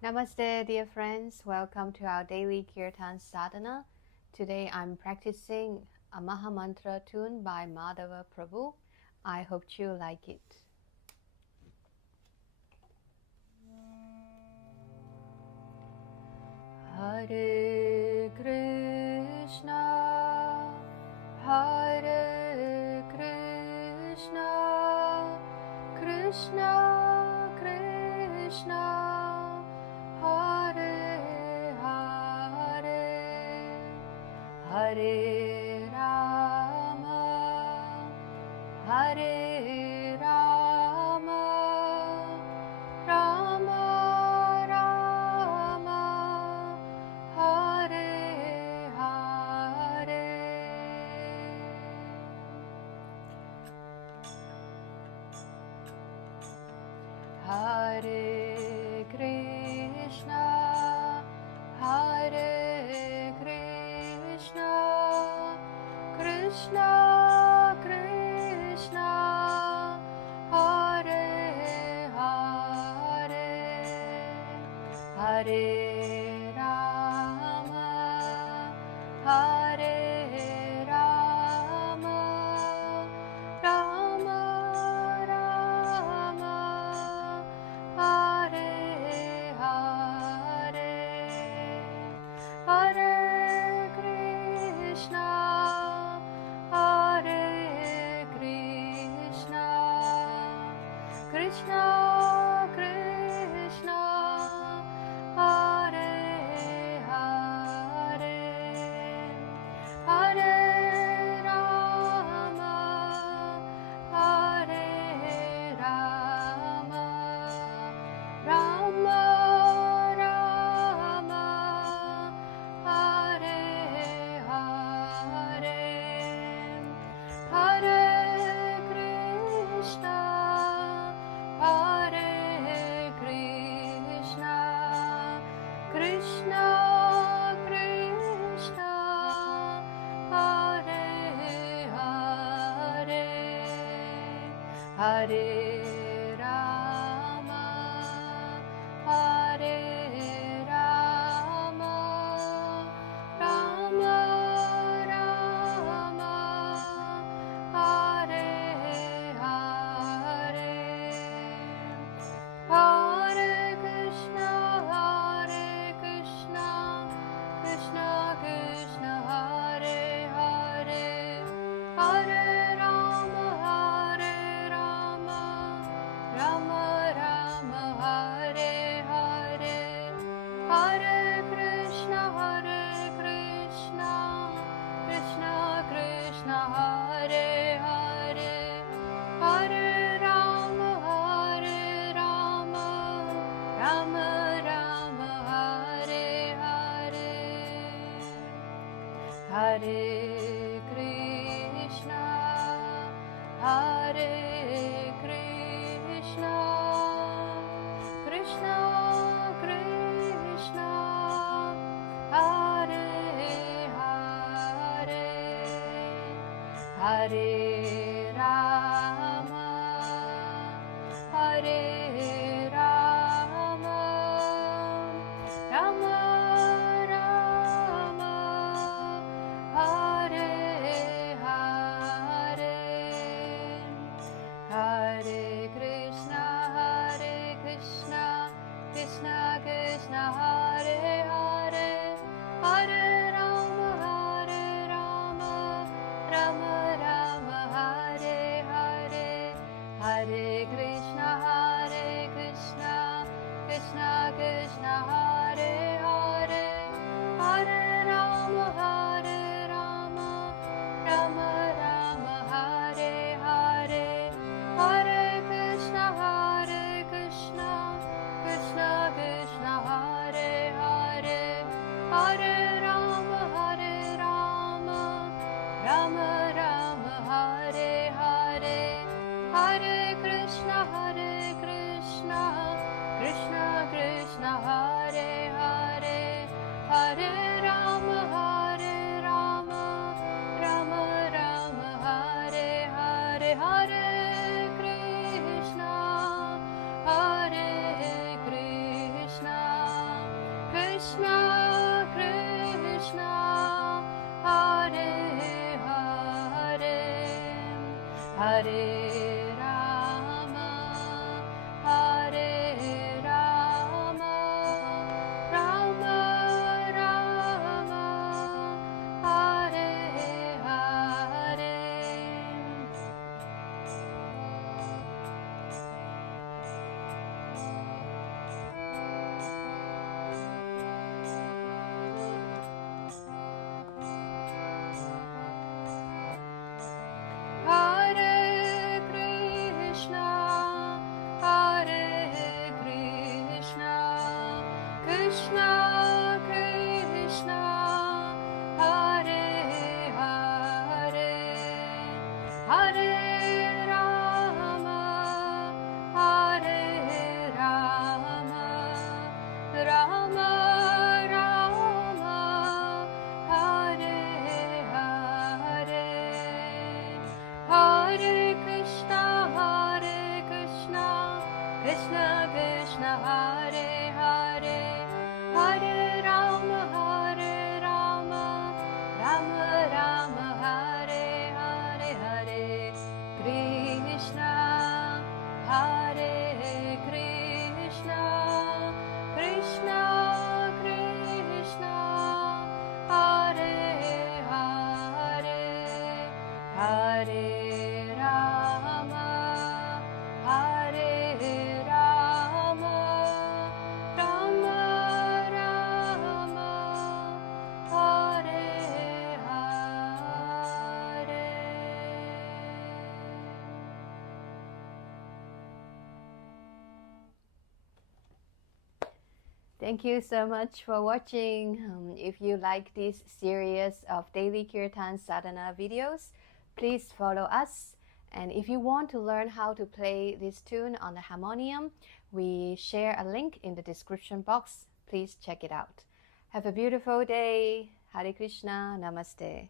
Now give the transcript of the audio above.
Namaste, dear friends. Welcome to our daily Kirtan sadhana. Today I'm practicing a Maha Mantra tune by Madhava Prabhu. I hope you like it. Hare Krishna, Hare Krishna, Krishna Krishna, Hare Hare, Hare Rama, Hare Rama, Rama Rama, Hare Hare. Hare Krishna, Hare Krishna, Krishna Krishna, Hare Hare, Hare Rama, Hare Rama, Rama Rama, Hare Hare, Hare Krishna, Hare Krishna, Krishna Krishna, Hare Hare, Hare Rama, Hare Rama, Rama Rama, Hare Hare, Hare Krishna, Hare Krishna, Krishna Krishna, Hare Hare, Hare Rama, Hare Rama, Rama Rama, Hare Hare, Hare Krishna, Krishna Krishna, Hare Hare, Hare Rama, Rama Rama, Hare Hare, Hare Krishna, Krishna Krishna, Hare Hare, Hare Rama, Rama Rama, Hare Hare, Hare Krishna, Hare Krishna, Krishna Krishna, Hare Hare, Hare Rama, Hare Rama, Rama Rama, Hare Hare, Hare Krishna, Krishna Krishna, Hare Hare, Hare Rama, Rama Rama, Hare Hare, Hare Krishna, Krishna Krishna, Hare Hare, Hare Rama, Rama Rama, Hare Hare, Hare Krishna, Krishna Krishna, Hare Hare, Hare Rama, Rama Rama, Hare Hare, Hare Krishna, Krishna Krishna, Hare Hare, Hare Rama, Rama Rama, Hare Hare, Hare Krishna, Krishna Krishna Krishna Hare Hare Hare Rama Hare Rama Rama Rama Hare Hare. Hare Krishna, Hare Krishna, Krishna Krishna, Hare Hare, Hare Rama, Hare Rama, Rama Rama, Hare Hare. Hare Krishna, Krishna Krishna, Hare Hare, Hare Rama, Rama Rama, Hare Hare, Hare Krishna, Hare Krishna, Krishna Krishna, Hare Hare, Hare Rama, Hare Rama, Rama Rama, Hare Hare. Thank you so much for watching. If you like this series of daily Kirtan Sadhana videos, please follow us. And if you want to learn how to play this tune on the harmonium, we share a link in the description box. Please check it out. Have a beautiful day. Hare Krishna. Namaste.